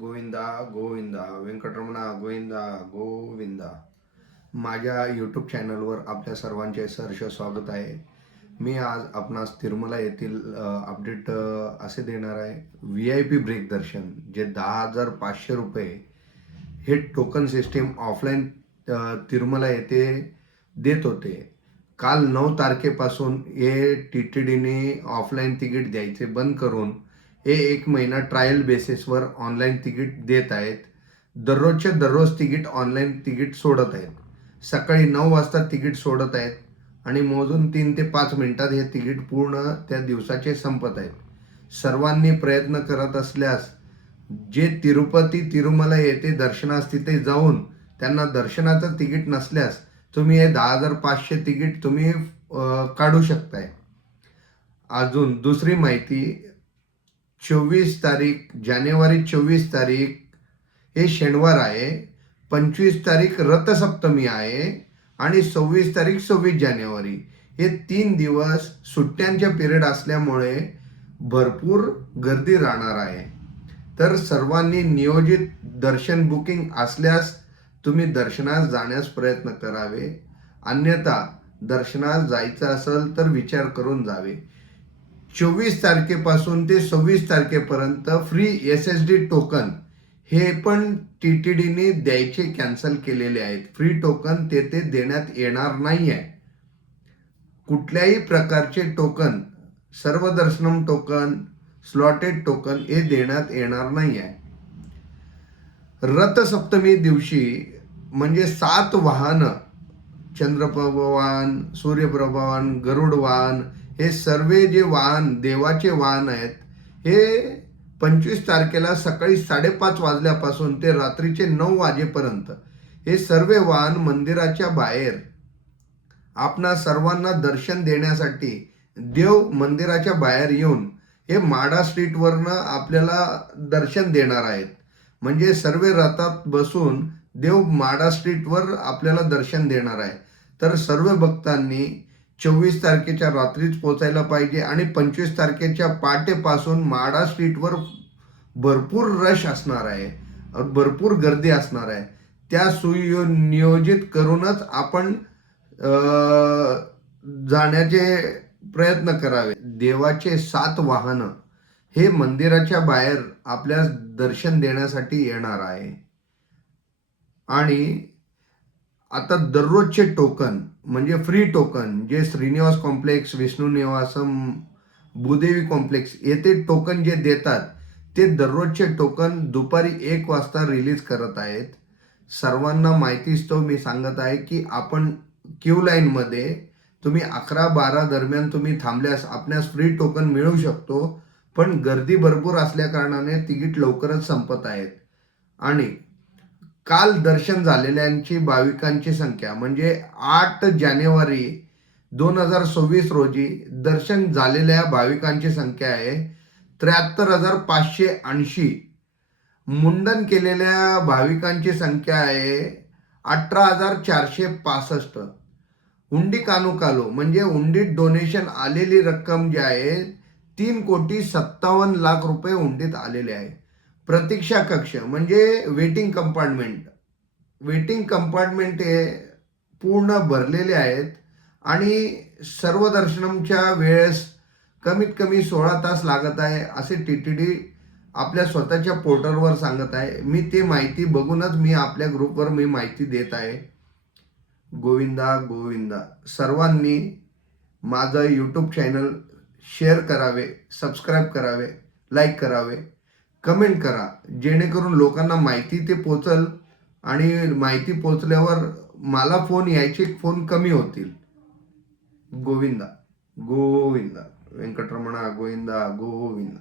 गोविंदा गोविंदा व्यंकटरमणा गोविंदा गोविंदा. माझ्या यूट्यूब चॅनलवर आपल्या सर्वांचे सहर्ष स्वागत आहे. मी आज आपणास तिरुमला येथील अपडेट असे देणार आहे. VIP ब्रेक दर्शन जे 10,500 रुपये हे टोकन सिस्टीम ऑफलाईन तिरुमला येथे देत होते. काल 9 तारखेपासून हे TTDने ऑफलाईन तिकीट द्यायचे बंद करून हे 1 महिना ट्रायल बेसिसवर ऑनलाईन तिकीट देत आहेत. दररोजचे दररोज तिकीट ऑनलाईन तिकीट सोडत आहेत. सकाळी 9 वाजता तिकीट सोडत आहेत आणि मोजून 3 ते 5 मिनिटात हे तिकीट पूर्ण त्या दिवसाचे संपत आहेत. सर्वांनी प्रयत्न करत असल्यास जे तिरुपती तिरुमला येथे दर्शनास तिथे जाऊन त्यांना दर्शनाचं तिकीट नसल्यास तुम्ही हे 10,500 तिकीट तुम्ही काढू शकताय. अजून दुसरी माहिती, 24 तारीख जानेवारी 24 तारीख हे शनिवार आहे, 25 तारीख रथसप्तमी आहे आणि 26 तारीख 26 जानेवारी हे 3 दिवस सुट्ट्यांचे पिरियड असल्यामुळे भरपूर गर्दी राहणार आहे. तर सर्वांनी नियोजित दर्शन बुकिंग असल्यास तुम्ही दर्शनास जाण्यास प्रयत्न करावे. अन्यथा दर्शनास जायचं असेल तर विचार करून जावे. 24 तारखेपासून ते 26 तारखेपर्यंत फ्री SSD टोकन हे पण TTDने द्यायचे कॅन्सल केलेले आहेत. फ्री टोकन तेथे देण्यात येणार नाही आहे. कुठल्याही प्रकारचे टोकन, सर्वदर्शनम टोकन, स्लॉटेड टोकन हे देण्यात येणार नाही आहे. रथसप्तमी दिवशी म्हणजे 7 वाहन, चंद्रप्रभ वाहन, सूर्यप्रभ वाहन, गरुड वाहन हे सर्व जे वाहन देवाचे वाहन आहेत हे 25 तारखेला सकाळी 5:30 वाजल्यापासून ते रात्रीचे 9 वाजेपर्यंत हे सर्व वाहन मंदिराच्या बाहेर आपणा सर्वांना दर्शन देण्यासाठी देव मंदिराच्या बाहेर येऊन हे माडा स्ट्रीटवरनं आपल्याला दर्शन देणार आहेत. म्हणजे सर्व रथात बसून देव माडा स्ट्रीटवर आपल्याला दर्शन देणार आहे. तर सर्व भक्तांनी 24 तारखेच्या रात्रीच पोचायला पाहिजे आणि 25 तारखेच्या पहाटेपासून माडा स्ट्रीटवर भरपूर रश असणार आहे, भरपूर गर्दी असणार आहे. त्या सुनियोजित करूनच आपण जाण्याचे प्रयत्न करावे. देवाचे 7 वाहन हे मंदिराच्या बाहेर आपल्या दर्शन देण्यासाठी येणार आहे. आणि आता दररोजचे टोकन म्हणजे फ्री टोकन जे श्रीनिवास कॉम्प्लेक्स, विष्णू निवासम, भूदेवी कॉम्प्लेक्स येथे टोकन जे देतात ते दररोजचे टोकन दुपारी 1 वाजता रिलीज करत आहेत. सर्वांना माहितीच मी सांगत आहे की आपण क्यू लाईनमध्ये तुम्ही 11-12 दरम्यान तुम्ही थांबल्यास आपल्यास फ्री टोकन मिळू शकतो. पण गर्दी भरपूर असल्या कारणाने तिकीट लवकरच संपत आहेत. आणि काल दर्शन झालेल्यांची भाविकांची संख्या म्हणजे 8 जानेवारी 2026 रोजी दर्शन झालेल्या भाविकांची संख्या आहे 73,580. मुंडन केलेल्या भाविकांची संख्या आहे 18,465. हुंडी कानू म्हणजे हुंडीत डोनेशन आलेली रक्कम जी आहे 3,57,00,000 रुपये हुंडीत आलेले आहे. प्रतीक्षा कक्ष म्हणजे वेटिंग कंपार्टमेंट हे पूर्ण भरलेले आहेत आणि सर्व दर्शनमच्या वेळेस कमीत कमी 16 तास लागत आहे असे TTD आपल्या स्वतःच्या पोर्टलवर सांगत आहे. मी ते माहिती बघूनच मी आपल्या ग्रुपवर मी माहिती देत आहे. गोविंदा गोविंदा. सर्वांनी माझं यूट्यूब चॅनल शेअर करावे, सबस्क्राईब करावे, लाईक करावे, कमेंट करा, जेणेकरून लोकांना माहिती ते पोचल आणि माहिती पोचल्यावर मला फोन कमी होतील. गोविंदा गोविंदा. व्यंकटरमणा गोविंदा गोविंदा.